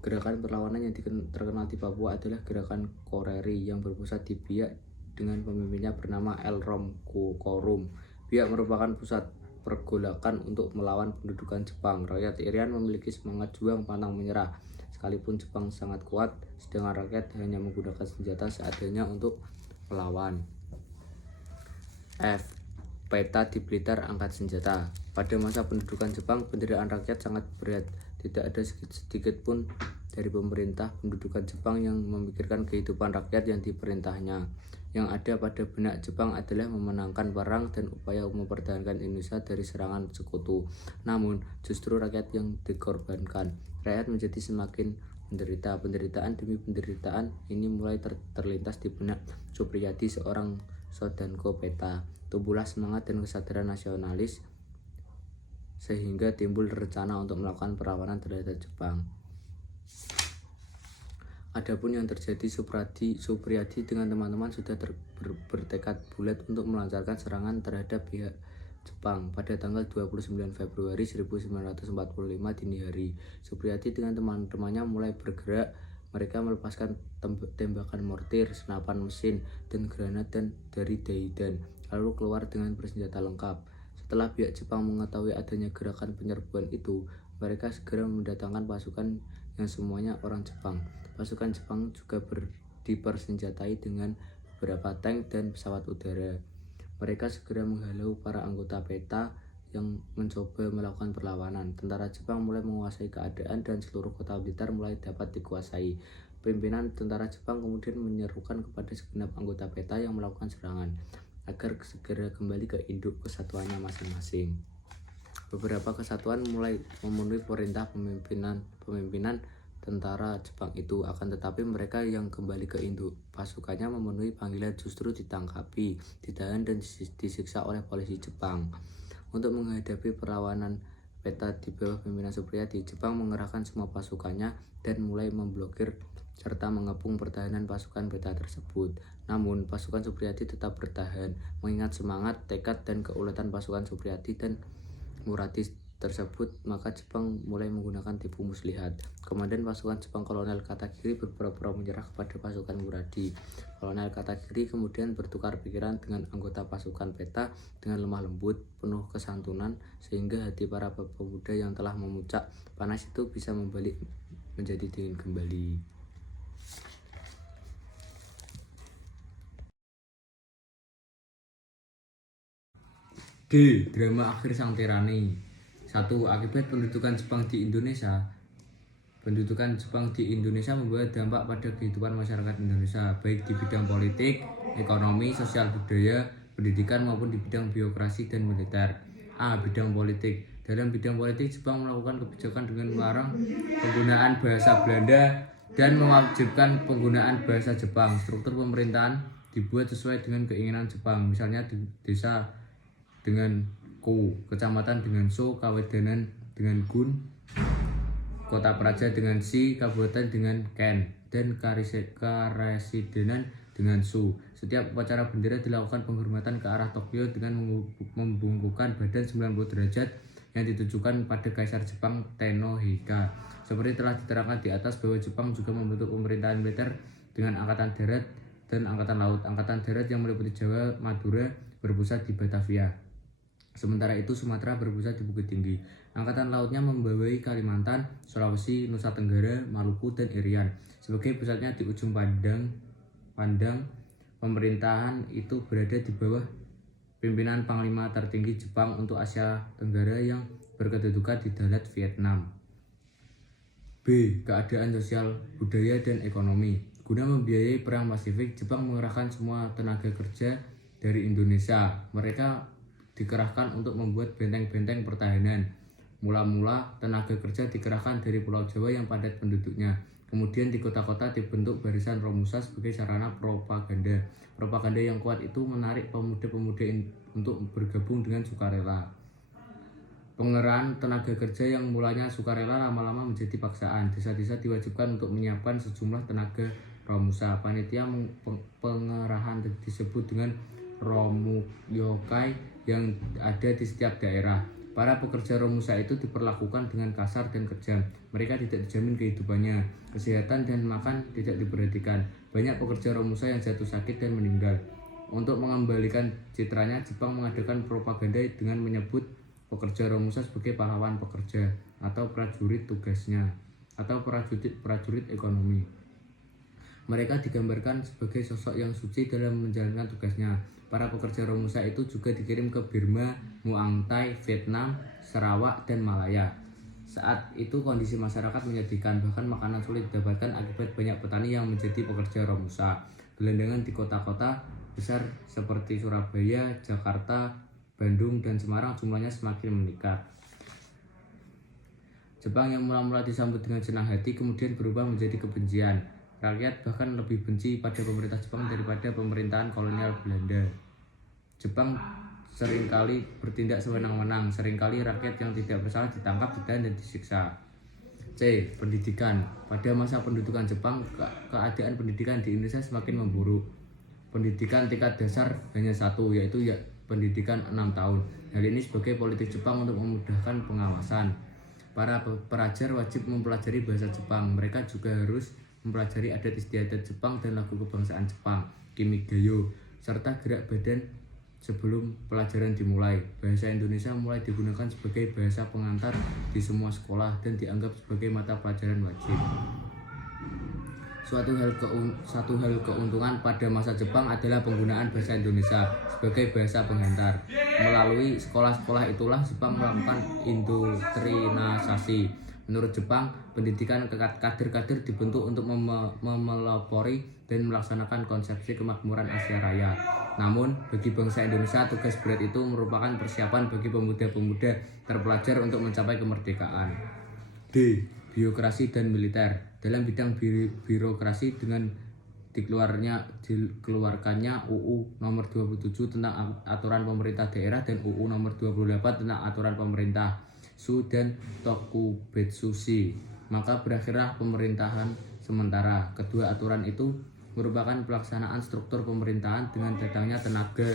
Gerakan perlawanan yang terkenal di Papua adalah gerakan Koreri yang berpusat di Biak dengan pemimpinnya bernama El Rom Korum. Biak merupakan pusat pergolakan untuk melawan pendudukan Jepang. Rakyat Irian memiliki semangat juang pantang menyerah. Sekalipun Jepang sangat kuat, sedangkan rakyat hanya menggunakan senjata seadanya untuk melawan. F. Peta di Blitar angkat senjata. Pada masa pendudukan Jepang, penderitaan rakyat sangat berat. Tidak ada sedikit pun dari pemerintah pendudukan Jepang yang memikirkan kehidupan rakyat yang diperintahnya. Yang ada pada benak Jepang adalah memenangkan perang dan upaya mempertahankan Indonesia dari serangan sekutu. Namun, justru rakyat yang dikorbankan. Rakyat menjadi semakin menderita. Penderitaan demi penderitaan ini mulai terlintas di benak Supriyadi, seorang Sodanko Peta. Tumbuhlah semangat dan kesadaran nasionalis sehingga timbul rencana untuk melakukan perlawanan terhadap Jepang. Adapun yang terjadi, Supriyadi dengan teman-teman sudah bertekad bulat untuk melancarkan serangan terhadap pihak Jepang pada tanggal 29 Februari 1945 dini hari. Supriyadi dengan teman-temannya mulai bergerak. Mereka melepaskan tembakan mortir, senapan mesin, dan granat dari Daidan, lalu keluar dengan bersenjata lengkap. Setelah pihak Jepang mengetahui adanya gerakan penyerbuan itu, mereka segera mendatangkan pasukan yang semuanya orang Jepang. Pasukan Jepang juga dipersenjatai dengan beberapa tank dan pesawat udara. Mereka segera menghalau para anggota Peta yang mencoba melakukan perlawanan. Tentara Jepang mulai menguasai keadaan dan seluruh kota Blitar mulai dapat dikuasai. Pimpinan tentara Jepang kemudian menyerukan kepada segenap anggota Peta yang melakukan serangan agar segera kembali ke induk kesatuannya masing-masing. Beberapa kesatuan mulai memenuhi perintah pemimpinan tentara Jepang itu, akan tetapi mereka yang kembali ke induk pasukannya memenuhi panggilan justru ditangkapi, ditahan, dan disiksa oleh polisi Jepang. Untuk menghadapi perlawanan Peta di bawah pimpinan Supriyadi, Jepang mengerahkan semua pasukannya dan mulai memblokir serta mengepung pertahanan pasukan Peta tersebut. Namun, pasukan Supriyadi tetap bertahan. Mengingat semangat, tekad, dan keuletan pasukan Supriyadi dan Muradi tersebut, maka Jepang mulai menggunakan tipu muslihat. Komandan pasukan Jepang Kolonel Katagiri berpura-pura menyerah kepada pasukan Muradi. Kolonel Katagiri kemudian bertukar pikiran dengan anggota pasukan Peta dengan lemah lembut, penuh kesantunan, sehingga hati para pemuda yang telah memuncak panas itu bisa membalik menjadi dingin kembali. D. Drama akhir Sang Tirani. 1. Akibat pendudukan Jepang di Indonesia. Pendudukan Jepang di Indonesia membawa dampak pada kehidupan masyarakat Indonesia, baik di bidang politik, ekonomi, sosial, budaya, pendidikan maupun di bidang birokrasi dan militer. A. Bidang politik. Dalam bidang politik, Jepang melakukan kebijakan dengan melarang penggunaan bahasa Belanda dan mewajibkan penggunaan bahasa Jepang. Struktur pemerintahan dibuat sesuai dengan keinginan Jepang. Misalnya desa dengan ku, kecamatan dengan so, kawedanan dengan gun, kota praja dengan si, kabupaten dengan ken, dan karesidenan dengan su. Setiap upacara bendera dilakukan penghormatan ke arah Tokyo dengan membungkukkan badan 90 derajat yang ditujukan pada Kaisar Jepang Tennohika. Seperti telah diterangkan di atas bahwa Jepang juga membentuk pemerintahan militer dengan angkatan darat dan angkatan laut. Angkatan darat yang meliputi Jawa, Madura berpusat di Batavia. Sementara itu Sumatera berpusat di Bukit Tinggi. Angkatan lautnya membawahi Kalimantan, Sulawesi, Nusa Tenggara, Maluku, dan Irian. Sebagai pusatnya di ujung pandang pemerintahan itu berada di bawah pimpinan Panglima tertinggi Jepang untuk Asia Tenggara yang berkedudukan di Dalat, Vietnam. B. Keadaan sosial, budaya, dan ekonomi. Guna membiayai Perang Pasifik, Jepang mengerahkan semua tenaga kerja dari Indonesia. Mereka dikerahkan untuk membuat benteng-benteng pertahanan. Mula-mula tenaga kerja dikerahkan dari Pulau Jawa yang padat penduduknya. Kemudian di kota-kota dibentuk barisan Romusa sebagai sarana propaganda. Propaganda yang kuat itu menarik pemuda-pemuda untuk bergabung dengan sukarela. Pengerahan tenaga kerja yang mulanya sukarela lama-lama menjadi paksaan. Desa-desa diwajibkan untuk menyiapkan sejumlah tenaga Romusa. Panitia pengerahan disebut dengan Romukyokai yang ada di setiap daerah. Para pekerja Romusa itu diperlakukan dengan kasar dan kejam. Mereka tidak dijamin kehidupannya, kesehatan dan makan tidak diperhatikan. Banyak pekerja Romusa yang jatuh sakit dan meninggal. Untuk mengembalikan citranya, Jepang mengadakan propaganda dengan menyebut pekerja Romusa sebagai pahlawan pekerja atau prajurit tugasnya atau prajurit ekonomi. Mereka digambarkan sebagai sosok yang suci dalam menjalankan tugasnya. Para pekerja Romusa itu juga dikirim ke Burma, Muang Thai, Vietnam, Sarawak, dan Malaya. Saat itu kondisi masyarakat menyedihkan, bahkan makanan sulit didapatkan akibat banyak petani yang menjadi pekerja Romusa. Gelandangan di kota-kota besar seperti Surabaya, Jakarta, Bandung, dan Semarang jumlahnya semakin meningkat. Jepang yang mula-mula disambut dengan senang hati kemudian berubah menjadi kebencian. Rakyat bahkan lebih benci pada pemerintah Jepang daripada pemerintahan kolonial Belanda. Jepang seringkali bertindak sewenang-wenang, seringkali rakyat yang tidak bersalah ditangkap, ditahan, dan disiksa. C. Pendidikan. Pada masa pendudukan Jepang, keadaan pendidikan di Indonesia semakin memburuk. Pendidikan tingkat dasar hanya satu, yaitu pendidikan 6 tahun. Hal ini sebagai politik Jepang untuk memudahkan pengawasan. Para pelajar wajib mempelajari bahasa Jepang. Mereka juga harus mempelajari adat istiadat Jepang dan lagu kebangsaan Jepang, Kimigayo, serta gerak badan sebelum pelajaran dimulai. Bahasa Indonesia mulai digunakan sebagai bahasa pengantar di semua sekolah dan dianggap sebagai mata pelajaran wajib. Satu hal keuntungan pada masa Jepang adalah penggunaan bahasa Indonesia sebagai bahasa penghantar. Melalui sekolah-sekolah itulah Jepang melakukan indoktrinasi. Menurut Jepang, pendidikan kader-kader dibentuk untuk memelopori dan melaksanakan konsepsi kemakmuran Asia Raya. Namun, bagi bangsa Indonesia, tugas berat itu merupakan persiapan bagi pemuda-pemuda terpelajar untuk mencapai kemerdekaan. D. Birokrasi dan militer. Dalam bidang birokrasi dengan dikeluarkannya UU nomor 27 tentang aturan pemerintah daerah dan UU nomor 28 tentang aturan pemerintah Su dan Tokubetsushi, maka berakhirlah pemerintahan sementara. Kedua aturan itu merupakan pelaksanaan struktur pemerintahan dengan datangnya tenaga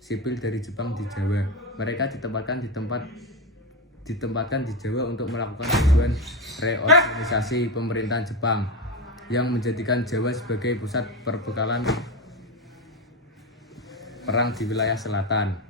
sipil dari Jepang di Jawa. Mereka ditempatkan di Jawa untuk melakukan tujuan reorganisasi pemerintahan Jepang yang menjadikan Jawa sebagai pusat perbekalan perang di wilayah selatan.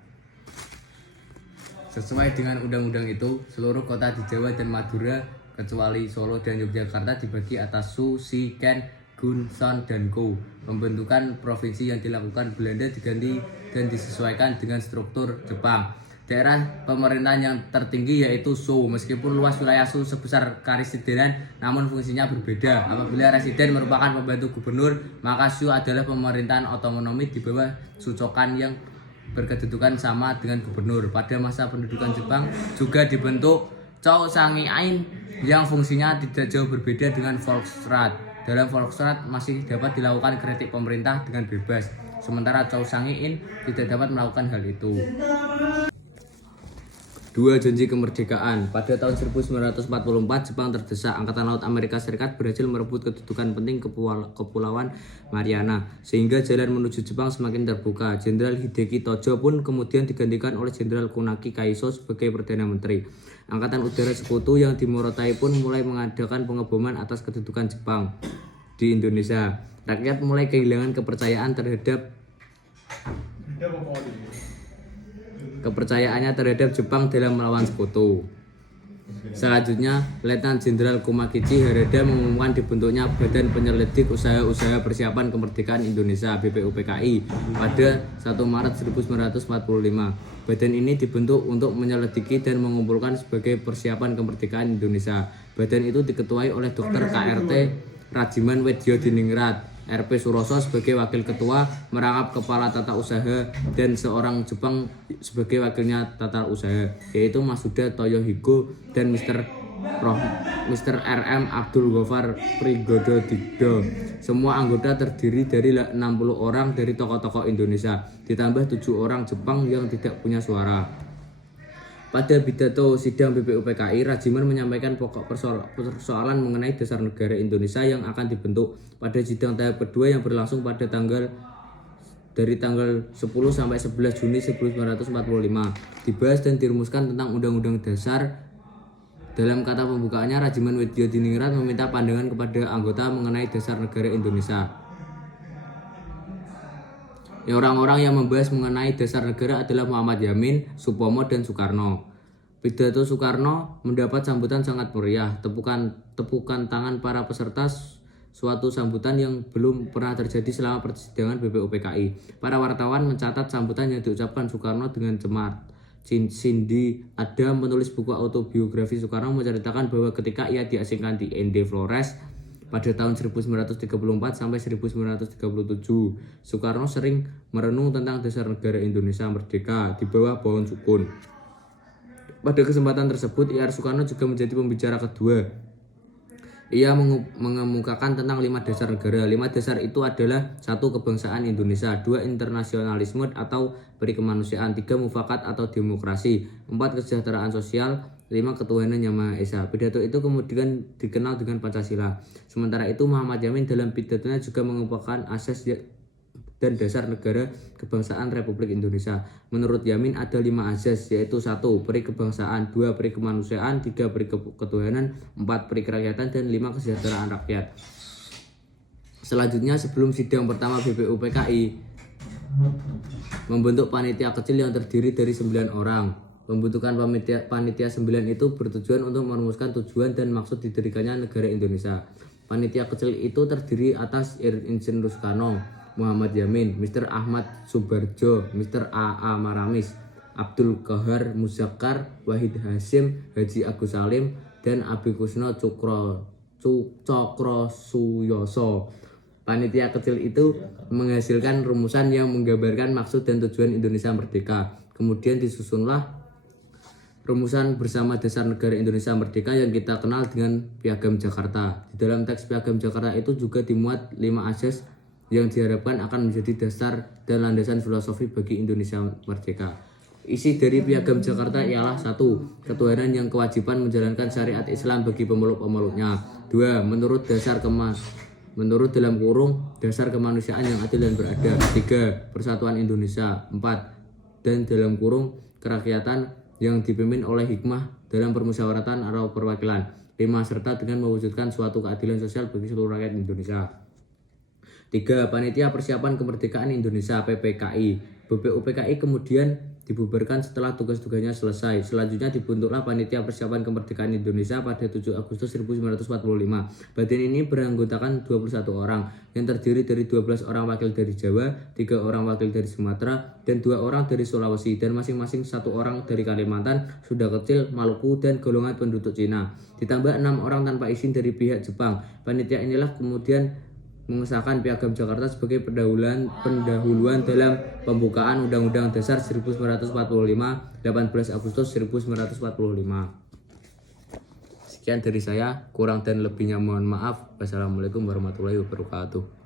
Sesuai dengan undang-undang itu, seluruh kota di Jawa dan Madura kecuali Solo dan Yogyakarta dibagi atas Su, Si, Ken, Gun, Son, dan Ko. Pembentukan provinsi yang dilakukan Belanda diganti dan disesuaikan dengan struktur Jepang. Daerah pemerintahan yang tertinggi yaitu Su. Meskipun luas wilayah Su sebesar karesidenan, namun fungsinya berbeda. Apabila residen merupakan pembantu gubernur, maka Su adalah pemerintahan otonomi di bawah Sucokan yang berkedudukan sama dengan gubernur. Pada masa pendudukan Jepang juga dibentuk Chōsangi-in yang fungsinya tidak jauh berbeda dengan Volksrat. Dalam Volksrat masih dapat dilakukan kritik pemerintah dengan bebas, sementara Chōsangi-in tidak dapat melakukan hal itu. 2. Janji kemerdekaan. Pada tahun 1944, Jepang terdesak. Angkatan Laut Amerika Serikat berhasil merebut kedudukan penting Kepulauan Mariana, sehingga jalan menuju Jepang semakin terbuka. Jenderal Hideki Tojo pun kemudian digantikan oleh Jenderal Kunaki Kaiso sebagai Perdana Menteri. Angkatan Udara Sekutu yang di Morotai pun mulai mengadakan pengeboman atas kedudukan Jepang di Indonesia. Rakyat mulai kehilangan kepercayaannya terhadap Jepang dalam melawan Sekutu. Selanjutnya, Letnan Jenderal Kumakichi Harada mengumumkan dibentuknya Badan Penyelidik Usaha-Usaha Persiapan Kemerdekaan Indonesia (BPUPKI) pada 1 Maret 1945. Badan ini dibentuk untuk menyelidiki dan mengumpulkan sebagai persiapan kemerdekaan Indonesia. Badan itu diketuai oleh Dr. KRT Rajiman Wedyo Diningrat, RP Suroso sebagai wakil ketua, merangkap kepala tata usaha, dan seorang Jepang sebagai wakilnya tata usaha, yaitu Masuda Toyohiko dan Mr. RM Abdul Ghaffar Prigodo Digdo. Semua anggota terdiri dari 60 orang dari tokoh-tokoh Indonesia, ditambah 7 orang Jepang yang tidak punya suara. Pada pidato sidang BPUPKI, Rajiman menyampaikan pokok persoalan mengenai dasar negara Indonesia yang akan dibentuk pada sidang tahap kedua yang berlangsung pada dari tanggal 10 sampai 11 Juni 1945. Dibahas dan dirumuskan tentang Undang-Undang Dasar. Dalam kata pembukaannya, Rajiman Wedyo Diningrat meminta pandangan kepada anggota mengenai dasar negara Indonesia. Orang-orang yang membahas mengenai dasar negara adalah Muhammad Yamin, Supomo, dan Soekarno. Pidato Soekarno mendapat sambutan sangat meriah. Tepukan tangan para peserta, suatu sambutan yang belum pernah terjadi selama persidangan BPUPKI. Para wartawan mencatat sambutan yang diucapkan Soekarno dengan cemat. Cindy Adam, penulis buku autobiografi Soekarno, menceritakan bahwa ketika ia diasingkan di ND Flores pada tahun 1934 sampai 1937, Soekarno sering merenung tentang dasar negara Indonesia merdeka di bawah pohon sukun. Pada kesempatan tersebut, Ir Soekarno juga menjadi pembicara kedua. Ia mengemukakan tentang 5 dasar negara. 5 dasar itu adalah 1. Kebangsaan Indonesia, 2. Internasionalisme atau perikemanusiaan, 3. Mufakat atau demokrasi, 4. Kesejahteraan sosial, 5. Ketuhanan Yang Maha Esa. Pidato itu kemudian dikenal dengan Pancasila. Sementara itu, Muhammad Yamin dalam pidatonya juga mengemukakan asas dan dasar negara kebangsaan Republik Indonesia. Menurut Yamin ada 5 asas, yaitu 1. Peri kebangsaan, 2. Peri kemanusiaan, 3. Peri ketuhanan, 4. Peri kerakyatan, dan 5. Kesejahteraan rakyat. Selanjutnya, sebelum sidang pertama BPUPKI membentuk panitia kecil yang terdiri dari 9 orang. Pembentukan panitia 9 itu bertujuan untuk merumuskan tujuan dan maksud didirikannya negara Indonesia. Panitia kecil itu terdiri atas Insinyur Soekarno, Muhammad Yamin, Mr. Ahmad Subarjo, Mr. A.A. Maramis, Abdul Qahar Muzakkar, Wahid Hasyim, Haji Agus Salim, dan Abikusno Cokrosuyoso. Panitia kecil itu menghasilkan rumusan yang menggambarkan maksud dan tujuan Indonesia merdeka. Kemudian disusunlah rumusan bersama dasar negara Indonesia merdeka yang kita kenal dengan Piagam Jakarta. Di dalam teks Piagam Jakarta itu juga dimuat 5 asas yang diharapkan akan menjadi dasar dan landasan filosofi bagi Indonesia merdeka. Isi dari Piagam Jakarta ialah 1. Ketuhanan yang kewajiban menjalankan syariat Islam bagi pemeluk-pemeluknya. 2. Menurut dalam kurung dasar kemanusiaan yang adil dan beradab. 3. Persatuan Indonesia. 4. Dan dalam kurung kerakyatan yang dipimpin oleh hikmah dalam permusyawaratan atau perwakilan. 5. Serta dengan mewujudkan suatu keadilan sosial bagi seluruh rakyat Indonesia. 3. Panitia Persiapan Kemerdekaan Indonesia (PPKI). BPUPKI kemudian dibubarkan setelah tugas-tugasnya selesai. Selanjutnya dibentuklah Panitia Persiapan Kemerdekaan Indonesia pada 7 Agustus 1945. Badan ini beranggotakan 21 orang yang terdiri dari 12 orang wakil dari Jawa, 3 orang wakil dari Sumatera, dan 2 orang dari Sulawesi, dan masing-masing 1 orang dari Kalimantan, Sunda Kecil, Maluku, dan golongan penduduk Cina. Ditambah 6 orang tanpa izin dari pihak Jepang. Panitia inilah kemudian mengesahkan Piagam Jakarta sebagai pendahuluan dalam pembukaan Undang-Undang Dasar 1945 18 Agustus 1945. Sekian dari saya, kurang dan lebihnya mohon maaf. Wassalamualaikum warahmatullahi wabarakatuh.